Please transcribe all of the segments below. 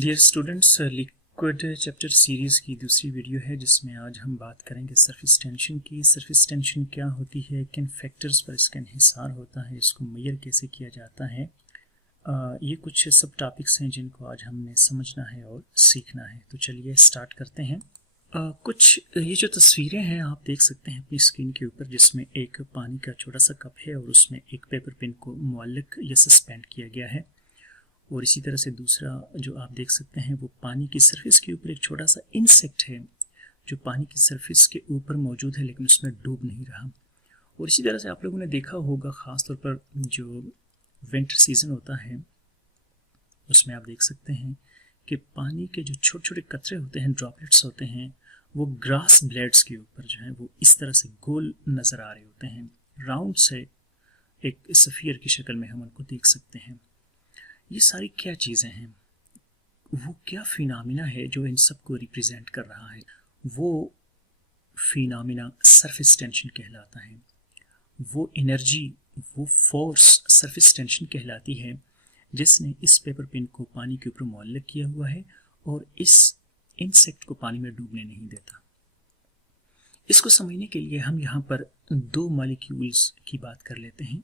Dear students, liquid chapter series की दूसरी video है जिसमें आज हम बात करेंगे सरफेस टेंशन की। सरफेस टेंशन क्या होती है, किन फैक्टर्स पर इसका इंहिसार होता है, इसको मेजर कैसे किया जाता है। ये कुछ सब टॉपिक्स हैं जिनको आज हमने समझना है और सीखना है। तो चलिए स्टार्ट करते हैं। कुछ ये जो तस्वीरें हैं आप देख सकते हैं अपनी स्क्रीन के ऊपर, जिसमें एक पानी का छोटा सा कप है और उसमें एक पेपर पिन को मुअल्लिक या सस्पेंड किया गया है। और इसी तरह से दूसरा जो आप देख सकते हैं वो पानी की सरफेस के ऊपर एक छोटा सा इंसेक्ट है जो पानी की सरफेस के ऊपर मौजूद है लेकिन उसमें डूब नहीं रहा। और इसी तरह से आप लोगों ने देखा होगा, ख़ास तौर पर जो विंटर सीज़न होता है उसमें आप देख सकते हैं कि पानी के जो छोटे छोटे कतरे होते हैं, ड्रॉपलेट्स होते हैं, वो ग्रास ब्लेड्स के ऊपर जो है वो इस तरह से गोल नज़र आ रहे होते हैं, राउंड से एक सफ़ियर की शक्ल में हम उनको देख सकते हैं। ये सारी क्या चीज़ें हैं, वो क्या फिनोमिना है जो इन सब को रिप्रेजेंट कर रहा है? वो फिनोमिना सरफेस टेंशन कहलाता है। वो एनर्जी, वो फोर्स सरफेस टेंशन कहलाती है जिसने इस पेपर पिन को पानी के ऊपर मुअल्लिक किया हुआ है और इस इंसेक्ट को पानी में डूबने नहीं देता। इसको समझने के लिए हम यहाँ पर दो मॉलिक्यूल्स की बात कर लेते हैं।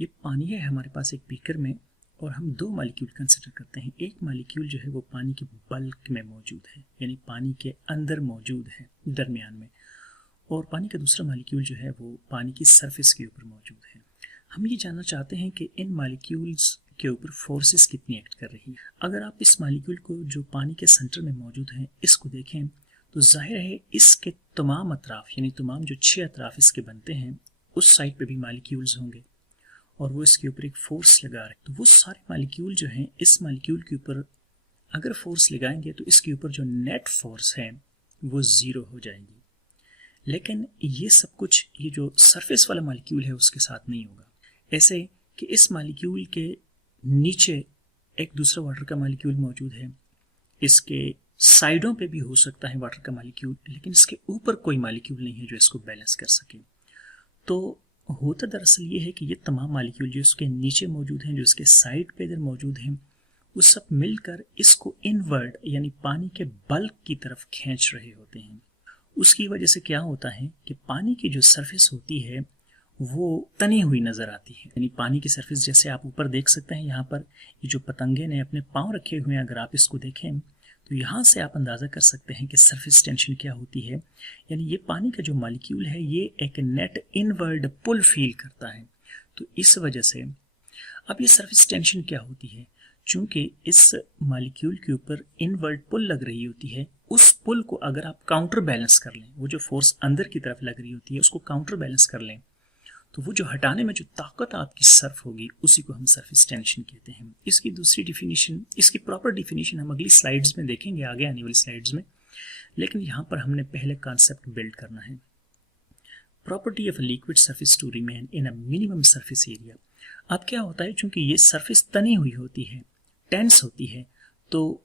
ये पानी है हमारे पास एक बीकर में और हम दो मॉलिक्यूल कंसिडर करते हैं। एक मॉलिक्यूल जो है वो पानी के बल्क में मौजूद है, यानी पानी के अंदर मौजूद है, दरमियान में, और पानी का दूसरा मॉलिक्यूल जो है वो पानी की सरफेस के ऊपर मौजूद है। हम ये जानना चाहते हैं कि इन मॉलिक्यूल्स के ऊपर फोर्सेस कितनी एक्ट कर रही है। अगर आप इस मॉलिक्यूल को जो पानी के सेंटर में मौजूद है इसको देखें तो जाहिर है इसके तमाम अतराफ, यानी तमाम जो 6 अतराफ इसके बनते हैं, उस साइड पे भी मॉलिक्यूल्स होंगे और वो इसके ऊपर एक फोर्स लगा रहे। तो वो सारे मॉलिक्यूल जो हैं इस मॉलिक्यूल के ऊपर अगर फोर्स लगाएंगे तो इसके ऊपर जो नेट फोर्स है वो ज़ीरो हो जाएगी। लेकिन ये सब कुछ ये जो सरफेस वाला मॉलिक्यूल है उसके साथ नहीं होगा। ऐसे कि इस मॉलिक्यूल के नीचे एक दूसरा वाटर का मॉलिक्यूल मौजूद है, इसके साइडों पे भी हो सकता है वाटर का मॉलिक्यूल, लेकिन इसके ऊपर कोई मॉलिक्यूल नहीं है जो इसको बैलेंस कर सके। तो होता दरअसल ये है कि ये तमाम मॉलिक्यूल जो इसके नीचे मौजूद हैं, जो इसके साइड पे इधर मौजूद हैं, वो सब मिलकर इसको इनवर्ड यानी पानी के बल्क की तरफ खींच रहे होते हैं। उसकी वजह से क्या होता है कि पानी की जो सरफेस होती है वो तनी हुई नज़र आती है। यानी पानी की सरफेस, जैसे आप ऊपर देख सकते हैं, यहाँ पर ये जो पतंगे ने अपने पाँव रखे हुए हैं, अगर आप इसको देखें तो यहाँ से आप अंदाज़ा कर सकते हैं कि सरफेस टेंशन क्या होती है। यानी ये पानी का जो मॉलिक्यूल है ये एक नेट इनवर्ड पुल फील करता है। तो इस वजह से अब ये सरफेस टेंशन क्या होती है, चूंकि इस मॉलिक्यूल के ऊपर इनवर्ड पुल लग रही होती है, उस पुल को अगर आप काउंटर बैलेंस कर लें, वो जो फोर्स अंदर की तरफ लग रही होती है उसको काउंटर बैलेंस कर लें, तो वो जो हटाने में जो ताकत आपकी सर्फ होगी उसी को हम सरफेस टेंशन कहते हैं। इसकी दूसरी डिफिनीशन, इसकी प्रॉपर डिफिनीशन हम अगली स्लाइड्स में देखेंगे, आगे आने वाली स्लाइड्स में, लेकिन यहाँ पर हमने पहले कॉन्सेप्ट बिल्ड करना है। Property of a liquid surface to remain in a minimum surface area. अब क्या होता है, चूंकि ये सरफेस तनी हुई होती है, टेंस होती है, तो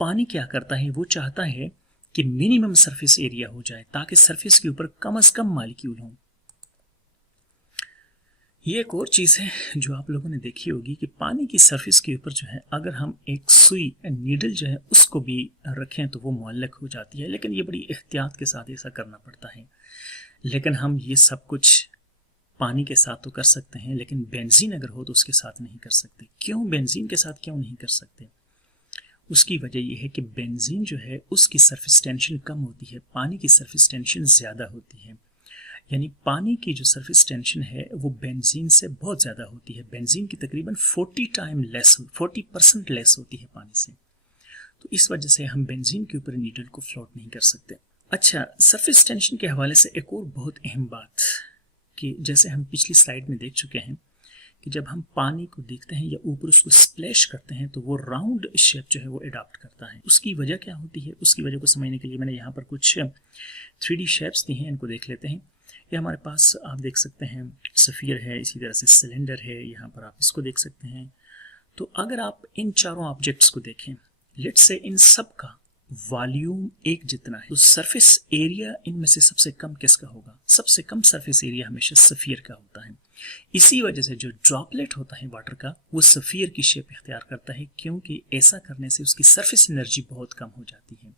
पानी क्या करता है, वो चाहता है कि मिनिमम सरफेस एरिया हो जाए ताकि सरफेस के ऊपर कम से कम मॉलिक्यूल हों। ये एक और चीज़ है जो आप लोगों ने देखी होगी कि पानी की सरफेस के ऊपर जो है अगर हम एक सुई नीडल जो है उसको भी रखें तो वो मुअल्लक हो जाती है, लेकिन ये बड़ी एहतियात के साथ ऐसा करना पड़ता है। लेकिन हम ये सब कुछ पानी के साथ तो कर सकते हैं, लेकिन बेंजीन अगर हो तो उसके साथ नहीं कर सकते। क्यों बेंजीन के साथ क्यों नहीं कर सकते? उसकी वजह यह है कि बेंजीन जो है उसकी सरफेस टेंशन कम होती है, पानी की सरफेस टेंशन ज़्यादा होती है। यानी पानी की जो सरफेस टेंशन है वो बेंजीन से बहुत ज़्यादा होती है। बेंजीन की तकरीबन 40% लेस होती है पानी से। तो इस वजह से हम बेंजीन के ऊपर नीडल को फ्लोट नहीं कर सकते। अच्छा, सरफेस टेंशन के हवाले से एक और बहुत अहम बात कि जैसे हम पिछली स्लाइड में देख चुके हैं कि जब हम पानी को देखते हैं या ऊपर उसको स्प्लैश करते हैं तो वो राउंड शेप जो है वो अडॉप्ट करता है। उसकी वजह क्या होती है, उसकी वजह को समझने के लिए मैंने यहाँ पर कुछ 3D शेप्स दी हैं, इनको देख लेते हैं। ये हमारे पास आप देख सकते हैं सफ़ियर है, इसी तरह से सिलेंडर है, यहाँ पर आप इसको देख सकते हैं। तो अगर आप इन चारों ऑब्जेक्ट्स को देखें, लेट्स से इन सब का वॉल्यूम एक जितना है, तो सरफेस एरिया इनमें से सबसे कम किसका होगा? सबसे कम सरफेस एरिया हमेशा सफियर का होता है। इसी वजह से जो ड्रॉपलेट होता है वाटर का वो सफियर की शेप इख्तियार करता है, क्योंकि ऐसा करने से उसकी सरफेस एनर्जी बहुत कम हो जाती है।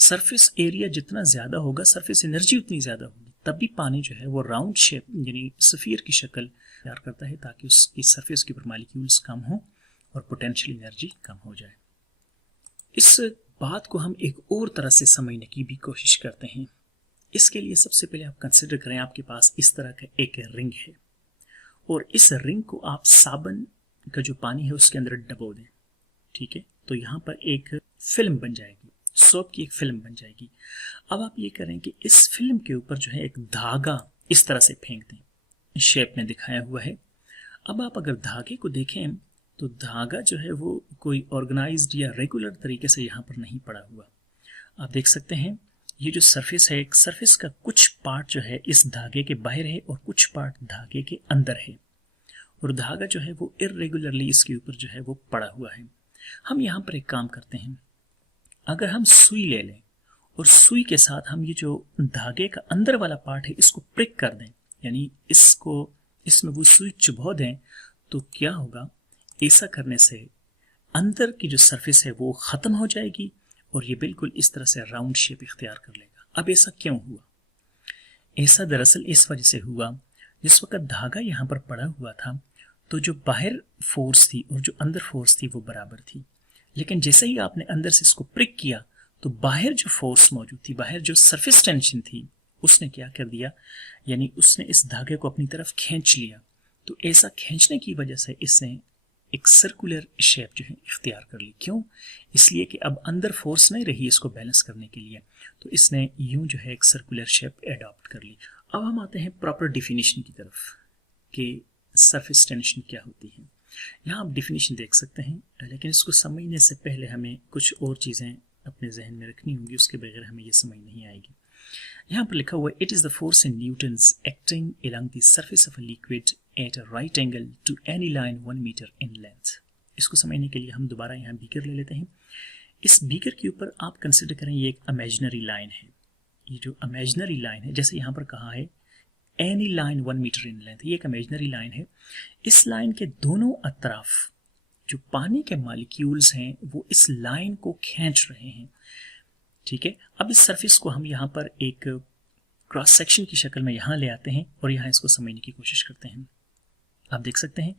सरफेस एरिया जितना ज़्यादा होगा सरफेस एनर्जी उतनी ज़्यादा होगी, तब भी पानी जो है वो राउंड शेप यानी सफियर की शक्ल तैयार करता है, ताकि उसकी सरफेस के ऊपर मॉलिक्यूल्स कम हो और पोटेंशियल एनर्जी कम हो जाए। इस बात को हम एक और तरह से समझने की भी कोशिश करते हैं। इसके लिए सबसे पहले आप कंसिडर करें, आपके पास इस तरह का एक रिंग है और इस रिंग को आप साबुन का जो पानी है उसके अंदर डबो दें, ठीक है? तो यहाँ पर एक फिल्म बन जाएगी, सोप की एक फिल्म बन जाएगी। अब आप ये करें कि इस फिल्म के ऊपर जो है एक धागा इस तरह से फेंक दें, शेप में दिखाया हुआ है। अब आप अगर धागे को देखें तो धागा जो है वो कोई ऑर्गेनाइज्ड या रेगुलर तरीके से यहाँ पर नहीं पड़ा हुआ। आप देख सकते हैं ये जो सरफेस है, एक सरफेस का कुछ पार्ट जो है इस धागे के बाहर है और कुछ पार्ट धागे के अंदर है, और धागा जो है वो इरेगुलरली इसके ऊपर जो है वो पड़ा हुआ है। हम यहाँ पर एक काम करते हैं, अगर हम सुई ले लें और सुई के साथ हम ये जो धागे का अंदर वाला पार्ट है इसको प्रिक कर दें, यानी इसमें वो सुई चुभो दें, तो क्या होगा? ऐसा करने से अंदर की जो सरफेस है वो ख़त्म हो जाएगी और ये बिल्कुल इस तरह से राउंड शेप इख्तियार कर लेगा। अब ऐसा क्यों हुआ? ऐसा दरअसल इस वजह से हुआ, जिस वक्त धागा यहाँ पर पड़ा हुआ था तो जो बाहर फोर्स थी और जो अंदर फोर्स थी वो बराबर थी, लेकिन जैसे ही आपने अंदर से इसको प्रिक किया तो बाहर जो फोर्स मौजूद थी, बाहर जो सरफेस टेंशन थी, उसने क्या कर दिया, यानी उसने इस धागे को अपनी तरफ खींच लिया। तो ऐसा खींचने की वजह से इसने एक सर्कुलर शेप जो है इख्तियार कर ली। क्यों? इसलिए कि अब अंदर फोर्स नहीं रही इसको बैलेंस करने के लिए, तो इसने यूं जो है एक सर्कुलर शेप एडॉप्ट कर ली। अब हम आते हैं प्रॉपर डिफिनीशन की तरफ कि सरफेस टेंशन क्या होती है। यहाँ आप डिफिनीशन देख सकते हैं, लेकिन इसको समझने से पहले हमें कुछ और चीज़ें अपने जहन में रखनी होंगी, उसके बगैर हमें ये समझ नहीं आएगी। यहाँ पर लिखा हुआ है, it is the force in newtons acting along the surface of a liquid at a right angle to any line 1 metre in length. इसको समझने के लिए हम दोबारा यहाँ बीकर ले लेते हैं। इस बीकर के ऊपर आप कंसिडर करें ये एक इमेजिनरी लाइन है। ये जो इमेजिनरी लाइन है, जैसे यहाँ पर कहा है any line 1 metre in length, ये एक इमेजिनरी लाइन है। इस लाइन के दोनों अतराफ जो पानी के मॉलिक्यूल्स हैं वो इस लाइन को खींच रहे हैं, ठीक है? अब इस सरफेस को हम यहाँ पर एक क्रॉस सेक्शन की शक्ल में यहाँ ले आते हैं और यहाँ इसको समझने की कोशिश करते हैं। आप देख सकते हैं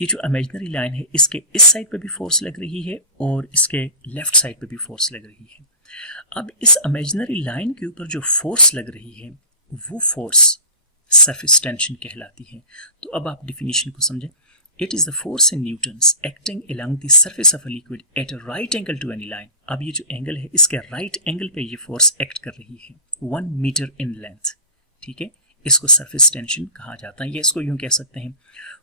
ये जो इमेजिनरी लाइन है इसके इस साइड पे भी फोर्स लग रही है और इसके लेफ्ट साइड पे भी फोर्स लग रही है। अब इस इमेजिनरी लाइन के ऊपर जो फोर्स लग रही है वो फोर्स सरफेस टेंशन कहलाती है। तो अब आप डिफिनीशन को समझें। It is the force in newtons acting along the surface of a liquid at a right angle to any line. अब ये जो एंगल है इसके राइट एंगल पे ये फोर्स एक्ट कर रही है 1 मीटर इन लेंथ, ठीक है? इसको सरफेस टेंशन कहा जाता है, या इसको यूं कह सकते हैं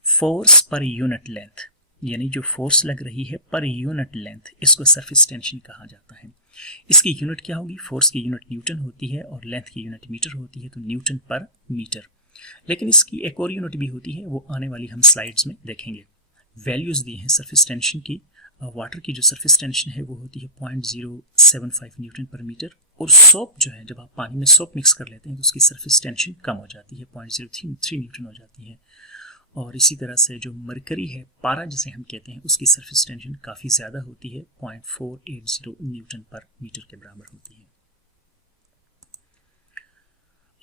फोर्स पर यूनिट लेंथ, यानी जो फोर्स लग रही है पर यूनिट लेंथ, इसको सरफेस टेंशन कहा जाता है। इसकी यूनिट क्या होगी? फोर्स की यूनिट न्यूटन होती है और लेंथ की यूनिट मीटर होती है, तो न्यूटन पर मीटर। लेकिन इसकी एक और यूनिट भी होती है, वो आने वाली हम स्लाइड्स में देखेंगे। वैल्यूज दी हैं सरफेस टेंशन की। वाटर की जो सरफेस टेंशन है वो होती है 0.075 न्यूटन पर मीटर, और सोप जो है, जब आप पानी में सोप मिक्स कर लेते हैं तो उसकी सरफेस टेंशन कम हो जाती है, 0.033 न्यूटन हो जाती है। और इसी तरह से जो मरकरी है, पारा जिसे हम कहते हैं, उसकी सरफेस टेंशन काफ़ी ज़्यादा होती है, 0.480 न्यूटन पर मीटर के बराबर होती है।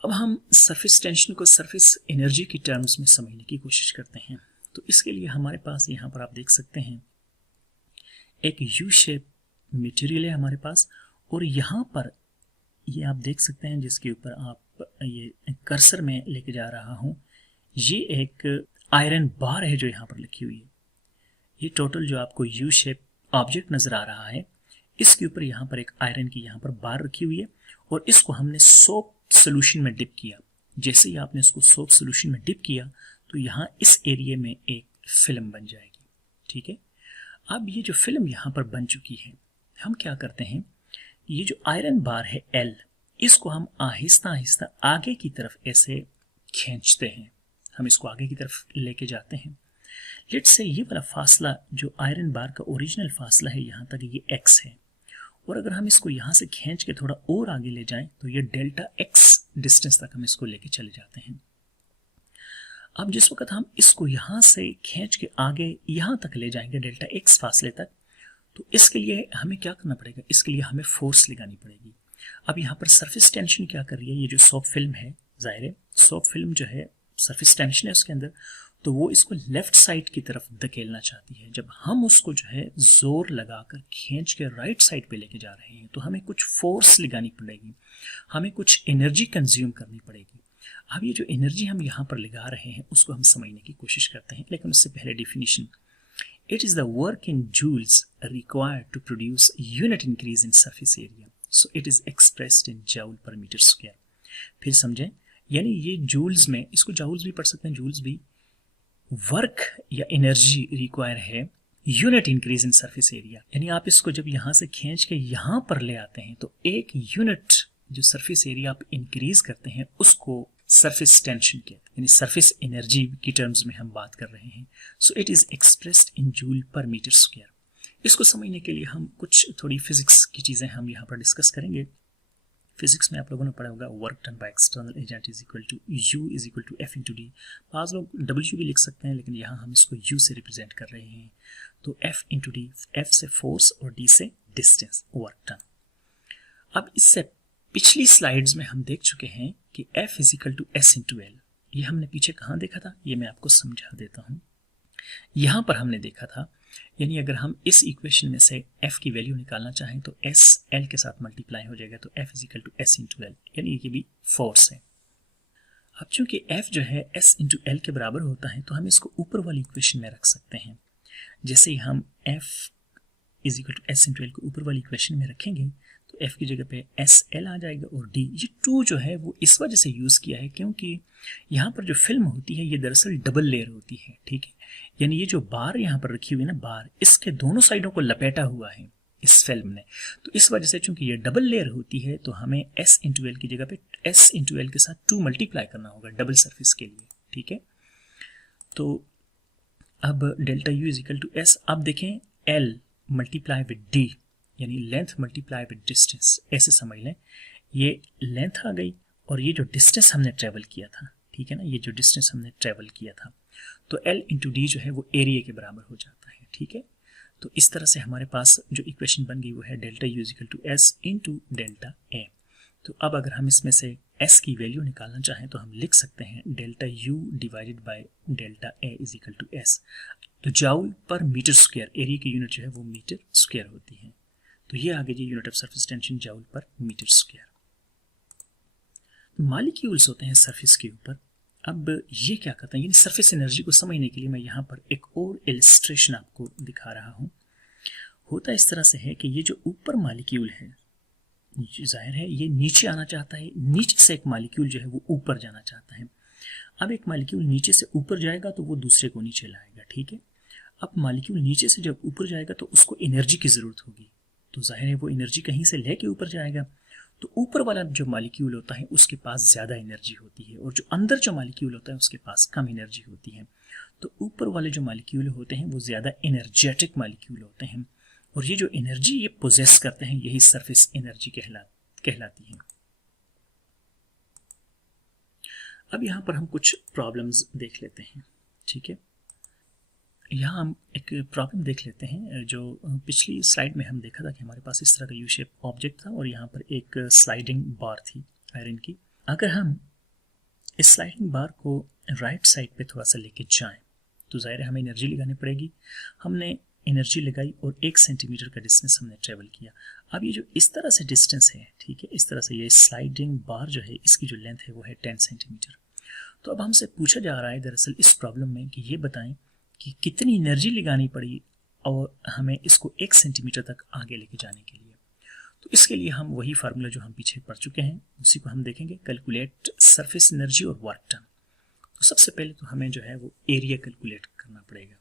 अब हम सरफेस टेंशन को सरफेस एनर्जी की टर्म्स में समझने की कोशिश करते हैं। तो इसके लिए हमारे पास यहाँ पर आप देख सकते हैं एक यू शेप मटेरियल है हमारे पास, और यहाँ पर ये आप देख सकते हैं जिसके ऊपर आप ये कर्सर में लेके जा रहा हूँ, ये एक आयरन बार है जो यहाँ पर लिखी हुई है। ये टोटल जो आपको यू शेप ऑब्जेक्ट नज़र आ रहा है, इसके ऊपर यहाँ पर एक आयरन की यहाँ पर बार रखी हुई है, और इसको हमने सोप सोल्यूशन में डिप किया। जैसे ही आपने इसको सोप सोल्यूशन में डिप किया तो यहाँ इस एरिया में एक फिल्म बन जाएगी, ठीक है? अब ये जो फिल्म यहाँ पर बन चुकी है, हम क्या करते हैं, ये जो आयरन बार है एल, इसको हम आहिस्ता आहिस्ता आगे की तरफ ऐसे खींचते हैं, हम इसको आगे की तरफ लेके जाते हैं। लेट्स से ये वाला फासला जो आयरन बार का ओरिजिनल फासला है यहाँ तक, ये x है, और अगर हम इसको यहाँ से खींच के थोड़ा और आगे ले जाएं तो ये डेल्टा एक्स डिस्टेंस तक हम इसको लेके चले जाते हैं। अब जिस वक्त हम इसको यहाँ से खींच के आगे यहाँ तक ले जाएंगे डेल्टा एक्स फासले तक, तो इसके लिए हमें क्या करना पड़ेगा, इसके लिए हमें फोर्स लगानी पड़ेगी। अब यहाँ पर सरफेस टेंशन क्या कर रही है, ये जो सॉफ्ट फिल्म है, जाहिर है सॉफ्ट फिल्म जो है सरफेस टेंशन है उसके अंदर, तो वो इसको लेफ्ट साइड की तरफ धकेलना चाहती है। जब हम उसको जो है जोर लगाकर खींच के राइट साइड पे लेके जा रहे हैं तो हमें कुछ फोर्स लगानी पड़ेगी, हमें कुछ एनर्जी कंज्यूम करनी पड़ेगी। अब ये जो एनर्जी हम यहाँ पर लगा रहे हैं उसको हम समझने की कोशिश करते हैं, लेकिन उससे पहले definition. It is the work in joules required to produce unit increase in surface area, so it is expressed in joule per meter square। फिर समझें, यानी ये जूल्स में, इसको जाउल्स भी पढ़ सकते हैं, जूल्स भी, वर्क या एनर्जी रिक्वायर है unit increase in surface area. यानी आप इसको जब यहाँ से खींच के यहाँ पर ले आते हैं तो एक यूनिट जो सरफेस एरिया आप इंक्रीज करते हैं उसको सरफेस टेंशन कहते हैं, यानी सरफेस एनर्जी की टर्म्स में हम बात कर रहे हैं। So it is expressed in joule per metre square. इसको समझने के लिए हम कुछ थोड़ी फिजिक्स की चीज़ें हम यहाँ पर डिस्कस करेंगे। फिजिक्स में आप लोगों ने पढ़ा होगा work done by external agent is equal to U is equal to F into D. आज लोग डब्ल्यू भी लिख सकते हैं, लेकिन यहाँ हम इसको यू से रिप्रेजेंट कर रहे हैं। तो एफ इंटू डी, एफ से फोर्स और डी से डिस्टेंस, वर्क डन। अब इससे पिछली स्लाइड्स में हम देख चुके हैं कि F is equal to S into L. ये हमने पीछे कहाँ देखा था, ये मैं आपको समझा देता हूँ। यहाँ पर हमने देखा था, यानी अगर हम इस इक्वेशन में से f की वैल्यू निकालना चाहें तो s l के साथ मल्टीप्लाई हो जाएगा, तो f is equal to S into L, यानी ये भी फोर्स है। अब चूंकि f जो है s इंटू एल के बराबर होता है तो हम इसको ऊपर वाली इक्वेशन में रख सकते हैं। जैसे ही हम f is equal to S into L को ऊपर वाली इक्वेशन में रखेंगे तो f की जगह पे एस एल आ जाएगा, और d, ये 2 जो है वो इस वजह से यूज़ किया है क्योंकि यहाँ पर जो फिल्म होती है ये दरअसल डबल लेयर होती है, ठीक है। यानी ये जो बार यहाँ पर रखी हुई है ना, बार, इसके दोनों साइडों को लपेटा हुआ है इस फिल्म ने, तो इस वजह से चूंकि ये डबल लेयर होती है तो हमें s इंटू एल की जगह पे s इंटू एल के साथ 2 मल्टीप्लाई करना होगा डबल सरफेस के लिए, ठीक है। तो अब delta u is equal to S, अब देखें l मल्टीप्लाई विद d, यानी लेंथ मल्टीप्लाई विद डिस्टेंस, ऐसे समझ लें। ये लेंथ आ गई और ये जो डिस्टेंस हमने ट्रेवल किया था, ठीक है ना, ये जो डिस्टेंस हमने ट्रेवल किया था, तो L इंटू डी जो है वो एरिया के बराबर हो जाता है, ठीक है। तो इस तरह से हमारे पास जो इक्वेशन बन गई वो है delta U equal to S into delta A. तो अब अगर हम इसमें से S की वैल्यू निकालना चाहें तो हम लिख सकते हैं delta U divided by delta A is equal to S. तो जाउल पर मीटर स्क्वायर, एरिया की यूनिट जो है वो मीटर स्क्वायर होती है। तो ये आगे जी unit of surface tension joule पर मीटर स्क्वायर। मॉलिक्यूल्स होते हैं सरफेस के ऊपर। अब ये क्या करते हैं, यानी सरफेस एनर्जी को समझने के लिए मैं यहाँ पर एक और इलस्ट्रेशन आपको दिखा रहा हूँ। होता इस तरह से है कि ये जो ऊपर मॉलिक्यूल है, जाहिर है ये नीचे आना चाहता है, नीचे से एक मॉलिक्यूल जो है वो ऊपर जाना चाहता है। अब एक मॉलिक्यूल नीचे से ऊपर जाएगा तो वो दूसरे को नीचे लाएगा, ठीक है। अब मॉलिक्यूल नीचे से जब ऊपर जाएगा तो उसको एनर्जी की ज़रूरत होगी, तो जाहिर है वो एनर्जी कहीं से लेके ऊपर जाएगा। तो ऊपर वाला जो मॉलिक्यूल होता है उसके पास ज़्यादा एनर्जी होती है और जो अंदर जो मॉलिक्यूल होता है उसके पास कम एनर्जी होती है। तो ऊपर वाले जो मॉलिक्यूल होते हैं वो ज़्यादा एनर्जेटिक मॉलिक्यूल होते हैं, और ये जो एनर्जी ये पोजेस करते हैं यही सरफेस एनर्जी कहलाती है। अब यहाँ पर हम कुछ प्रॉब्लम्स देख लेते हैं, ठीक है। यहाँ हम एक प्रॉब्लम देख लेते हैं। जो पिछली स्लाइड में हम देखा था कि हमारे पास इस तरह का यू शेप ऑब्जेक्ट था और यहाँ पर एक स्लाइडिंग बार थी आयरन की। अगर हम इस स्लाइडिंग बार को राइट साइड पे थोड़ा सा लेके जाएं तो ज़ाहिर है हमें एनर्जी लगानी पड़ेगी। हमने एनर्जी लगाई और 1 सेंटीमीटर का डिस्टेंस हमने ट्रेवल किया। अब ये जो इस तरह से डिस्टेंस है, ठीक है, इस तरह से ये स्लाइडिंग बार जो है इसकी जो लेंथ है वो है 10 सेंटीमीटर। तो अब हमसे पूछा जा रहा है दरअसल इस प्रॉब्लम में कि ये बताएं कि कितनी एनर्जी लगानी पड़ी और हमें इसको 1 सेंटीमीटर तक आगे लेके जाने के लिए। तो इसके लिए हम वही फार्मूला जो हम पीछे पढ़ चुके हैं उसी को हम देखेंगे, कैलकुलेट सरफेस एनर्जी और वर्क डन। तो सबसे पहले तो हमें जो है वो एरिया कैलकुलेट करना पड़ेगा,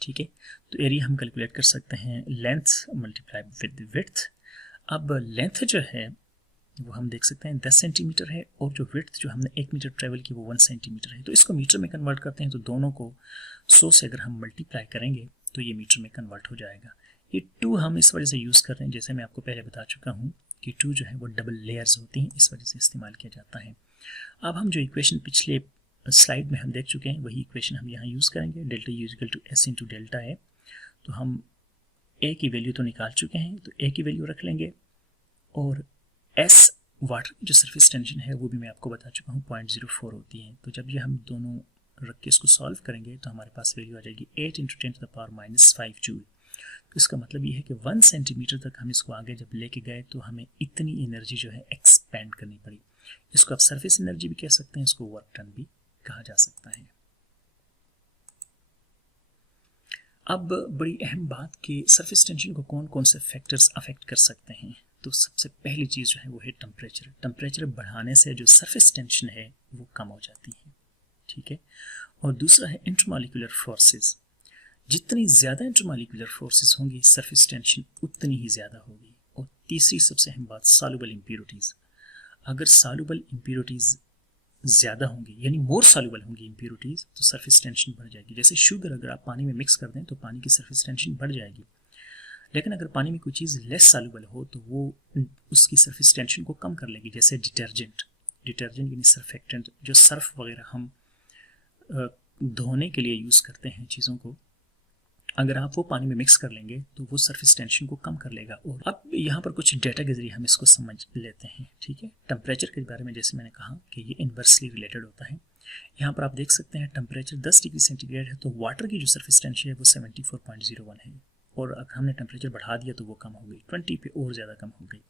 ठीक है। तो एरिया हम कैलकुलेट कर सकते हैं लेंथ मल्टीप्लाई विद विड्थ। अब लेंथ जो है वो हम देख सकते हैं 10 सेंटीमीटर है और जो विड्थ जो हमने 1 मीटर ट्रेवल की वो 1 सेंटीमीटर है। तो इसको मीटर में कन्वर्ट करते हैं तो दोनों को 100 से अगर हम मल्टीप्लाई करेंगे तो ये मीटर में कन्वर्ट हो जाएगा। ये 2 हम इस वजह से यूज़ कर रहे हैं, जैसे मैं आपको पहले बता चुका हूँ कि 2 जो है वो डबल लेयर्स होती हैं, इस वजह से इस्तेमाल किया जाता है। अब हम जो इक्वेशन पिछले स्लाइड में हम देख चुके हैं वही इक्वेशन हम यहाँ यूज़ करेंगे, delta U equal to S into delta A. तो हम ए की वैल्यू तो निकाल चुके हैं, तो ए की वैल्यू रख लेंगे, और एस वाटर की जो सरफेस टेंशन है वो भी मैं आपको बता चुका हूँ 0.04 होती है। तो जब ये हम दोनों रख के इसको सॉल्व करेंगे तो हमारे पास वैल्यू आ जाएगी 8 × 10⁻⁻5 जूल। तो इसका मतलब ये है कि 1 सेंटीमीटर तक हम इसको आगे जब लेके गए तो हमें इतनी एनर्जी जो है एक्सपेंड करनी पड़ी। इसको आप सरफेस एनर्जी भी कह सकते हैं, इसको वर्क टन भी कहा जा सकता है। अब बड़ी अहम बात कि सरफेस टेंशन को कौन कौन से फैक्टर्स अफेक्ट कर सकते हैं। तो सबसे पहली चीज़ जो है वो है टेम्परेचर। टेम्परेचर बढ़ाने से जो सरफेस टेंशन है वो कम हो जाती है, ठीक है। और दूसरा है इंटरमॉलिक्यूलर फोर्सेस। जितनी ज़्यादा इंटरमॉलिक्यूलर फोर्सेस होंगी सरफेस टेंशन उतनी ही ज़्यादा होगी। और तीसरी सबसे अहम बात सॉल्युबल इम्प्योरिटीज़। अगर सॉल्युबल इम्प्योरिटीज़ ज़्यादा होंगी, यानी मोर सॉल्युबल होंगी इम्प्योरिटीज़, तो सरफेस टेंशन बढ़ जाएगी। जैसे शुगर अगर आप पानी में मिक्स कर दें तो पानी की सरफेस टेंशन बढ़ जाएगी, लेकिन अगर पानी में कोई चीज़ लेस सॉल्युबल हो तो वो उसकी सरफेस टेंशन को कम कर लेगी। जैसे डिटर्जेंट यानी सर्फेक्टेंट, जो सर्फ वगैरह हम धोने के लिए यूज़ करते हैं चीज़ों को, अगर आप वो पानी में मिक्स कर लेंगे तो वो सरफेस टेंशन को कम कर लेगा। और अब यहाँ पर कुछ डेटा के जरिए हम इसको समझ लेते हैं, ठीक है। टेम्परेचर के बारे में जैसे मैंने कहा कि ये इन्वर्सली रिलेटेड होता है। यहाँ पर आप देख सकते हैं टेम्परेचर 10 डिग्री सेंटीग्रेड है तो वाटर की जो सरफेस टेंशन है वो 74.01 है, और अगर हमने टेम्परेचर बढ़ा दिया तो वो कम हो गई, 20 पे और ज़्यादा कम हो गई।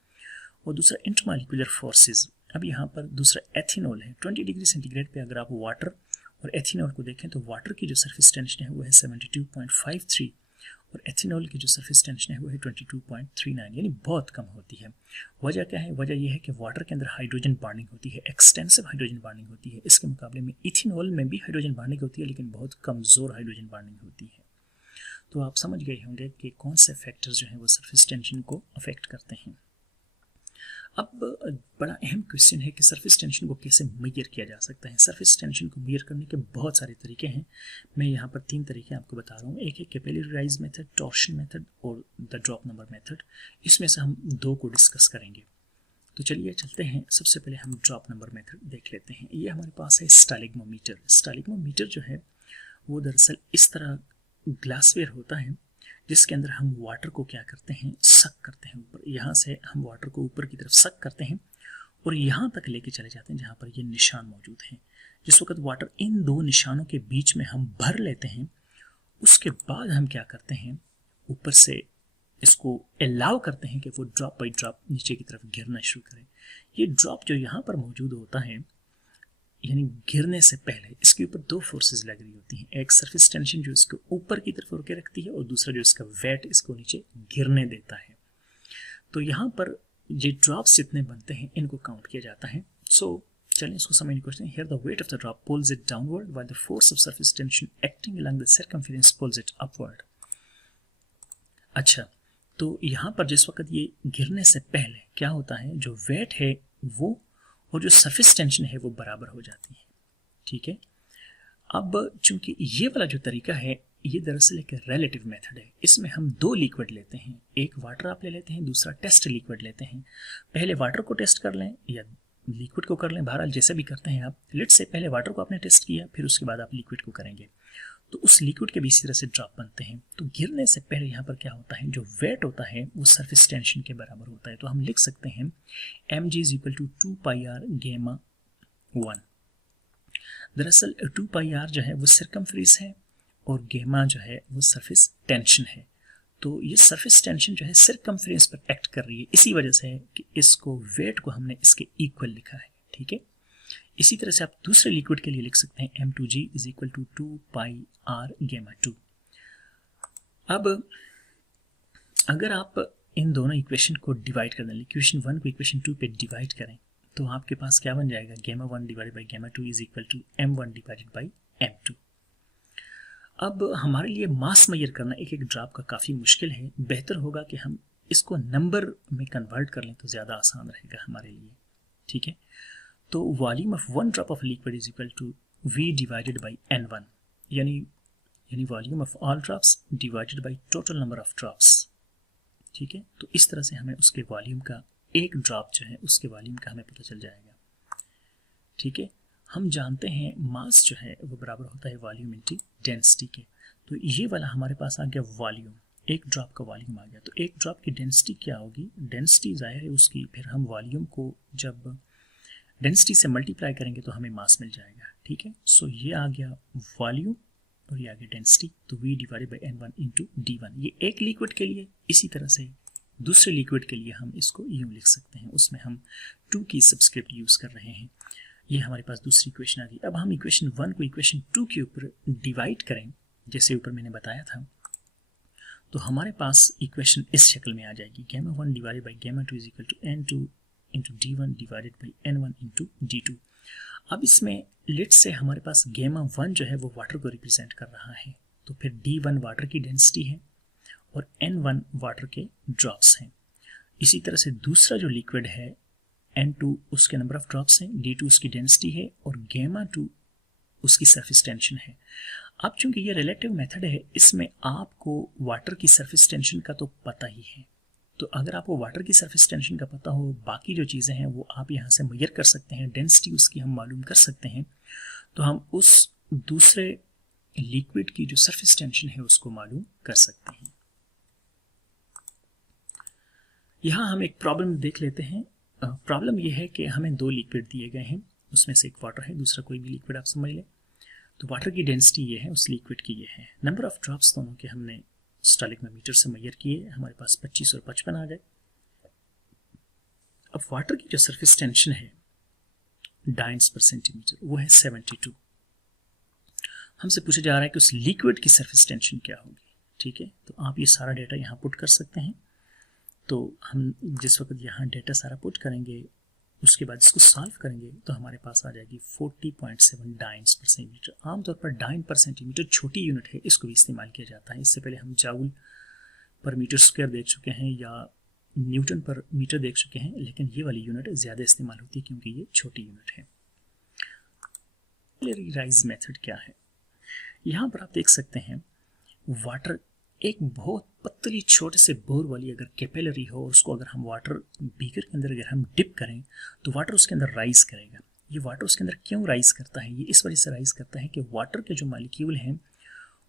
और दूसरा इंटरमॉलिक्यूलर फोर्सेज। अब यहाँ पर दूसरा एथिनॉल है। 20 डिग्री सेंटीग्रेड पे अगर आप वाटर और एथिनॉल को देखें तो वाटर की जो सरफेस टेंशन है वो है 72.53 और एथिनॉल की जो सरफेस टेंशन है वो है 22.39, यानी बहुत कम होती है। वजह क्या है? वजह यह है कि वाटर के अंदर हाइड्रोजन बॉन्डिंग होती है, एक्सटेंसिव हाइड्रोजन बॉन्डिंग होती है। इसके मुकाबले में इथेनॉल में भी हाइड्रोजन बॉन्डिंग होती है, लेकिन बहुत कमज़ोर हाइड्रोजन बॉन्डिंग होती है। तो आप समझ गए होंगे कि कौन से फैक्टर्स जो हैं वो सरफेस टेंशन को अफेक्ट करते हैं। अब बड़ा अहम क्वेश्चन है कि सरफेस टेंशन को कैसे मेजर किया जा सकता है। सरफेस टेंशन को मेजर करने के बहुत सारे तरीके हैं। मैं यहाँ पर 3 तरीके आपको बता रहा हूँ। एक है capillary rise method, torsion method और द ड्रॉप नंबर मेथड। इसमें से हम 2 को डिस्कस करेंगे। तो चलिए चलते हैं। सबसे पहले हम ड्रॉप नंबर मेथड देख लेते हैं। ये हमारे पास है स्टालिग्मोमीटर। स्टालिग्मोमीटर जो है वो दरअसल इस तरह ग्लासवेयर होता है जिसके अंदर हम वाटर को क्या करते हैं, सक करते हैं ऊपर। यहाँ से हम वाटर को ऊपर की तरफ सक करते हैं और यहाँ तक लेके चले जाते हैं जहाँ पर ये निशान मौजूद हैं। जिस वक्त वाटर इन 2 निशानों के बीच में हम भर लेते हैं, उसके बाद हम क्या करते हैं, ऊपर से इसको अलाउ करते हैं कि वो ड्रॉप बाई ड्रॉप नीचे की तरफ गिरना शुरू करें। ये ड्रॉप जो यहाँ पर मौजूद होता है, यानी गिरने से पहले इसके ऊपर 2 फोर्सेस लग रही होती हैं। एक सरफेस टेंशन जो इसको ऊपर की तरफ रोके रखती है और दूसरा जो इसका वेट इसको नीचे गिरने देता है। तो यहाँ पर ये ड्रॉप्स जितने बनते हैं इनको काउंट किया जाता है। सो चलिए इसको समझने की कोशिश करें। Here the weight of the drop pulls it downward while the force of surface tension acting along the circumference pulls it upward. अच्छा, तो यहाँ पर जिस वक्त ये गिरने से पहले क्या होता है, जो वेट है वो और जो सरफेस टेंशन है वो बराबर हो जाती है, ठीक है। अब चूंकि ये वाला जो तरीका है ये दरअसल एक रिलेटिव मेथड है। इसमें हम 2 लिक्विड लेते हैं, एक वाटर आप ले लेते हैं, दूसरा टेस्ट लिक्विड लेते हैं। पहले वाटर को टेस्ट कर लें या लिक्विड को कर लें, बहरहाल जैसे भी करते हैं आप। लेट्स से पहले वाटर को आपने टेस्ट किया, फिर उसके बाद आप लिक्विड को करेंगे, तो उस लिक्विड के भी इसी तरह से ड्रॉप बनते हैं। तो गिरने से पहले यहाँ पर क्या होता है, जो वेट होता है वो सरफेस टेंशन के बराबर होता है। तो हम लिख सकते हैं mg = 2πr gamma 1। दरअसल 2πr जो है वो सर्कमफ्रेंस है और गेमा जो है वो सरफेस टेंशन है। तो ये सरफेस टेंशन जो है सर्कमफ्रेंस पर एक्ट कर रही है, इसी वजह से है कि इसको वेट को हमने इसके इक्वल लिखा है, ठीक है। इसी तरह से आप दूसरे लिक्विड के लिए लिख सकते हैं m2g = 2πr gamma 2। अब अगर आप इन दोनों इक्वेशन को डिवाइड कर दें, इक्वेशन 1 को इक्वेशन 2 पे डिवाइड करें, तो आपके पास क्या बन जाएगा, gamma 1 / gamma 2 = m1 / m2। अब हमारे लिए मास मेजर करना एक ड्रॉप का काफ़ी मुश्किल है। बेहतर होगा कि हम इसको नंबर में कन्वर्ट कर लें तो ज़्यादा आसान रहेगा हमारे लिए, ठीक है। तो volume of 1 drop of liquid = V / n1, यानी volume of all drops divided by total number of drops, ठीक है। तो इस तरह से हमें उसके वॉल्यूम का, एक ड्रॉप जो है उसके वॉल्यूम का हमें पता चल जाएगा, ठीक है। हम जानते हैं मास जो है वो बराबर होता है वॉल्यूम इंटू डेंसिटी के। तो ये वाला हमारे पास आ गया वॉल्यूम, एक ड्रॉप का वॉल्यूम आ गया। तो एक ड्रॉप की डेंसिटी क्या होगी, डेंसिटी जाहिर है उसकी, फिर हम वॉल्यूम को जब डेंसिटी से मल्टीप्लाई करेंगे तो हमें मास मिल जाएगा, ठीक है। सो ये आ गया वॉल्यूम और ये आ गया डेंसिटी। तो V divided by N1 into D1, ये एक लिक्विड के लिए। इसी तरह से दूसरे लिक्विड के लिए हम इसको यूं लिख सकते हैं, उसमें हम 2 की सबस्क्रिप्ट यूज कर रहे हैं। ये हमारे पास दूसरी इक्वेशन आ गई। अब हम इक्वेशन 1 को इक्वेशन 2 के ऊपर डिवाइड करें, जैसे ऊपर मैंने बताया था, तो हमारे पास इक्वेशन इस शक्ल में आ जाएगी, γ1 divided by γ2 is equal to N2 into D1 divided by N1 into D2। अब इसमें लेट से हमारे पास γ1 जो है वो वाटर को रिप्रेजेंट कर रहा है, तो फिर D1 वाटर की डेंसिटी है और N1 वाटर के ड्रॉप्स हैं। इसी तरह से दूसरा जो लिक्विड है N2 उसके नंबर ऑफ ड्रॉप्स हैं, D2 उसकी डेंसिटी है और γ2 उसकी सरफेस टेंशन है। अब चूंकि ये रिलेटिव मेथड है, इसमें आपको वाटर की सरफेस टेंशन का तो पता ही है, तो अगर आपको वाटर की सरफेस टेंशन का पता हो, बाकी जो चीज़ें हैं वो आप यहाँ से मेजर कर सकते हैं, डेंसिटी उसकी हम मालूम कर सकते हैं, तो हम उस दूसरे लिक्विड की जो सरफेस टेंशन है उसको मालूम कर सकते हैं। यहाँ हम एक प्रॉब्लम देख लेते हैं। प्रॉब्लम ये है कि हमें 2 लिक्विड दिए गए हैं, उसमें से एक वाटर है, दूसरा कोई भी लिक्विड आप समझ लें। तो वाटर की डेंसिटी ये है, उस लिक्विड की ये है। नंबर ऑफ ड्रॉप्स दोनों के हमने स्टोइकोमीटर से मेजर किए, हमारे पास 25 और 55 आ गए। अब वाटर की जो सरफेस टेंशन है डाइंस पर सेंटीमीटर, वो है 72। हमसे पूछा जा रहा है कि उस लिक्विड की सरफेस टेंशन क्या होगी, ठीक है। तो आप ये सारा डेटा यहाँ पुट कर सकते हैं। तो हम जिस वक्त यहाँ डेटा सारा पुट करेंगे, उसके बाद इसको सॉल्व करेंगे, तो हमारे पास आ जाएगी 40.7 डाइंस पर सेंटीमीटर। आमतौर पर डाइन पर सेंटीमीटर छोटी यूनिट है, इसको भी इस्तेमाल किया जाता है। इससे पहले हम जाउल पर मीटर स्क्वायर देख चुके हैं या न्यूटन पर मीटर देख चुके हैं, लेकिन ये वाली यूनिट ज़्यादा इस्तेमाल होती है क्योंकि ये छोटी यूनिट है। कैपिलरी मेथड क्या है, यहाँ पर आप देख सकते हैं वाटर एक बहुत पतली छोटे से बोर वाली अगर कैपिलरी हो, उसको अगर हम वाटर बीकर के अंदर अगर हम डिप करें तो वाटर उसके अंदर राइज करेगा। ये वाटर उसके अंदर क्यों राइज करता है, ये इस वजह से राइज करता है कि वाटर के जो मॉलिक्यूल हैं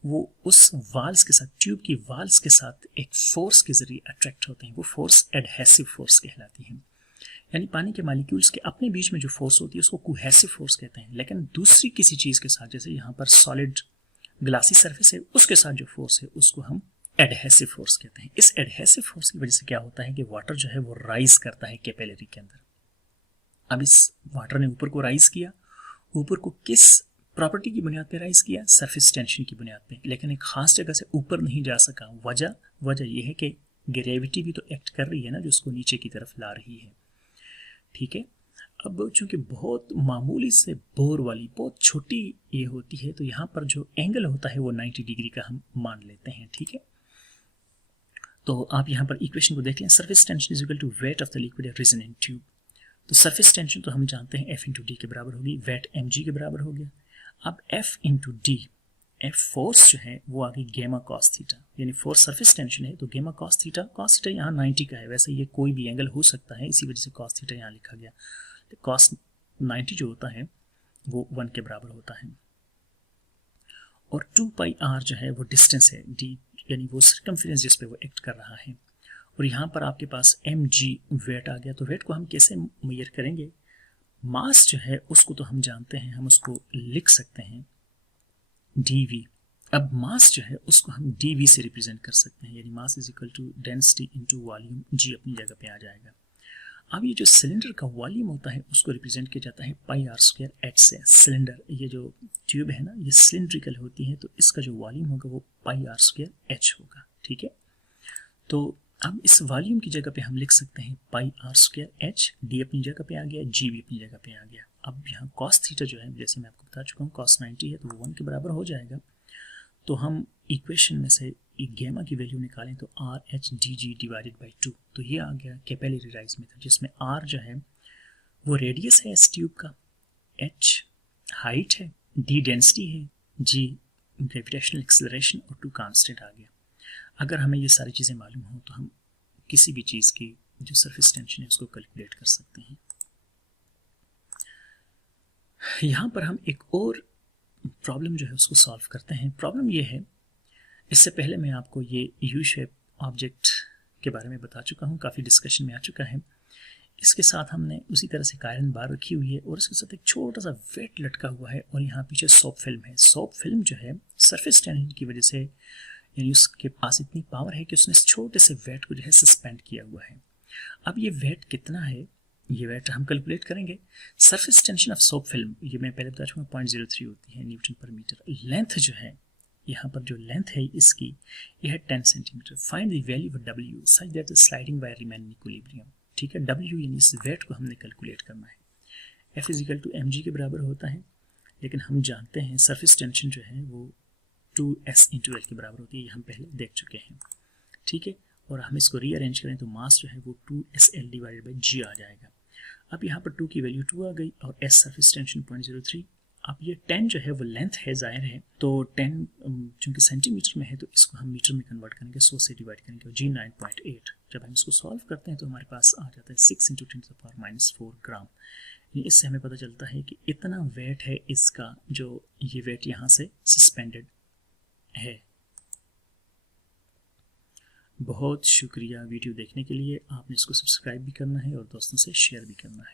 वो उस वाल्स के साथ, ट्यूब की वाल्स के साथ एक फोर्स के जरिए अट्रैक्ट होते हैं। वो फोर्स एडहेसिव फोर्स कहलाती है। यानी पानी के मॉलिक्यूल्स के अपने बीच में जो फोर्स होती है उसको कोहेसिव फोर्स कहते हैं, लेकिन दूसरी किसी चीज़ के साथ, जैसे यहाँ पर सॉलिड ग्लासी सरफेस है, उसके साथ जो फोर्स है उसको हम एडहेसिव फोर्स कहते हैं। इस एडहेसिव फोर्स की वजह से क्या होता है कि वाटर जो है वो राइज करता है कैपिलरी के अंदर। अब इस वाटर ने ऊपर को राइज किया, ऊपर को किस प्रॉपर्टी की बुनियाद पे राइज किया, सरफेस टेंशन की बुनियाद पे, लेकिन एक खास जगह से ऊपर नहीं जा सका। वजह यह है कि ग्रेविटी भी तो एक्ट कर रही है ना, जो उसको नीचे की तरफ ला रही है, ठीक है। अब चूंकि बहुत मामूली से बोर वाली बहुत छोटी ये होती है, तो यहाँ पर जो एंगल होता है वो 90 डिग्री का हम मान लेते हैं, ठीक है। तो आप यहाँ पर इक्वेशन को देख लें, surface tension is equal to weight of the liquid region in tube. तो सरफेस टेंशन तो हम जानते हैं F इंटू डी के बराबर होगी, वेट mg के बराबर हो गया। अब F into D, F force जो है वो आ गई गेमा कॉस थीटा, यानी फोर्स सरफेस टेंशन है तो गेमा कॉस थीटा यहाँ 90 का है। वैसे ये कोई भी एंगल हो सकता है, इसी वजह से कॉस थीटा यहाँ लिखा गया। कॉस 90 जो होता है वो 1 के बराबर होता है। और 2 पाई r जो है वो डिस्टेंस है, d यानी वो सर्कमफेरेंस जिस पे वो एक्ट कर रहा है। और यहाँ पर आपके पास mg वेट आ गया। तो वेट को हम कैसे मेजर करेंगे, मास जो है उसको तो हम जानते हैं, हम उसको लिख सकते हैं dv। अब मास जो है उसको हम dv से रिप्रेजेंट कर सकते हैं, यानी mass is equal to density into volume, g अपनी जगह पे आ जाएगा। अब ये जो सिलेंडर का वॉल्यूम होता है उसको रिप्रेजेंट किया जाता है पाई आर स्क्वायर एच से। सिलेंडर, ये जो ट्यूब है ना, ये सिलेंड्रिकल होती है, तो इसका जो वॉल्यूम होगा वो पाई आर स्क्वायर एच होगा, ठीक है। तो अब इस वॉल्यूम की जगह पे हम लिख सकते हैं पाई आर स्क्वायर एच, डी अपनी जगह पे आ गया, जी भी अपनी जगह पे आ गया। अब यहाँ कॉस थीटा जो है, जैसे मैं आपको बता चुका हूँ, कॉस 90 है तो वो 1 के बराबर हो जाएगा। तो हम इक्वेशन में से गेमा की वैल्यू निकालें तो R H D G divided by 2, तो ये आ गया कैपिलरी राइज मेथड, जिसमें आर जो है वो रेडियस है इस ट्यूब का, एच हाइट है, डी डेंसिटी है, जी ग्रेविटेशनल एक्सेलरेशन और 2 कांस्टेंट आ गया। अगर हमें ये सारी चीज़ें मालूम हो तो हम किसी भी चीज़ की जो सरफेस टेंशन है उसको कैलकुलेट कर सकते हैं। यहाँ पर हम एक और प्रॉब्लम जो है उसको सॉल्व करते हैं। प्रॉब्लम ये है, इससे पहले मैं आपको ये यू शेप ऑब्जेक्ट के बारे में बता चुका हूँ, काफ़ी डिस्कशन में आ चुका है। इसके साथ हमने उसी तरह से आयरन बार रखी हुई है और इसके साथ एक छोटा सा वेट लटका हुआ है और यहाँ पीछे सॉफ्ट फिल्म है। सॉफ्ट फिल्म जो है सरफेस टेंशन की वजह से, यानी उसके पास इतनी पावर है कि उसने इस छोटे से वेट को जो है सस्पेंड किया हुआ है। अब ये वेट कितना है, ये वेट हम कैलकुलेट करेंगे। Surface tension of soft film, ये मैं पहले बता चुका, 0.03 होती है न्यूटन पर मीटर। लेंथ जो है, यहाँ पर जो लेंथ है इसकी, यह है 10 centimetre. Find the value of W such that the sliding wire remain in equilibrium. ठीक है, W यानी इस वेट को हमने कैलकुलेट करना है। F = mg के बराबर होता है, लेकिन हम जानते हैं सरफेस टेंशन जो है वो 2s × L के बराबर होती है, ये हम पहले देख चुके हैं। ठीक है, और हम इसको रीअरेंज करें तो मास जो है वो 2SL/g आ जाएगा। अब यहाँ पर 2 की वैल्यू 2 आ गई और S सरफेस टेंशन 0.03। अब ये 10 जो है वो लेंथ है, जाहिर है, तो 10 चूँकि सेंटीमीटर में है तो इसको हम मीटर में कन्वर्ट करेंगे, 100 से डिवाइड करेंगे, और G 9.8। जब हम इसको सॉल्व करते हैं तो हमारे पास आ जाता है 6 × 10⁻⁻4 ग्राम। इससे हमें पता चलता है कि इतना वेट है इसका, जो ये वेट यहाँ से सस्पेंडेड है। बहुत शुक्रिया वीडियो देखने के लिए। आपने इसको सब्सक्राइब भी करना है और दोस्तों से शेयर भी करना है।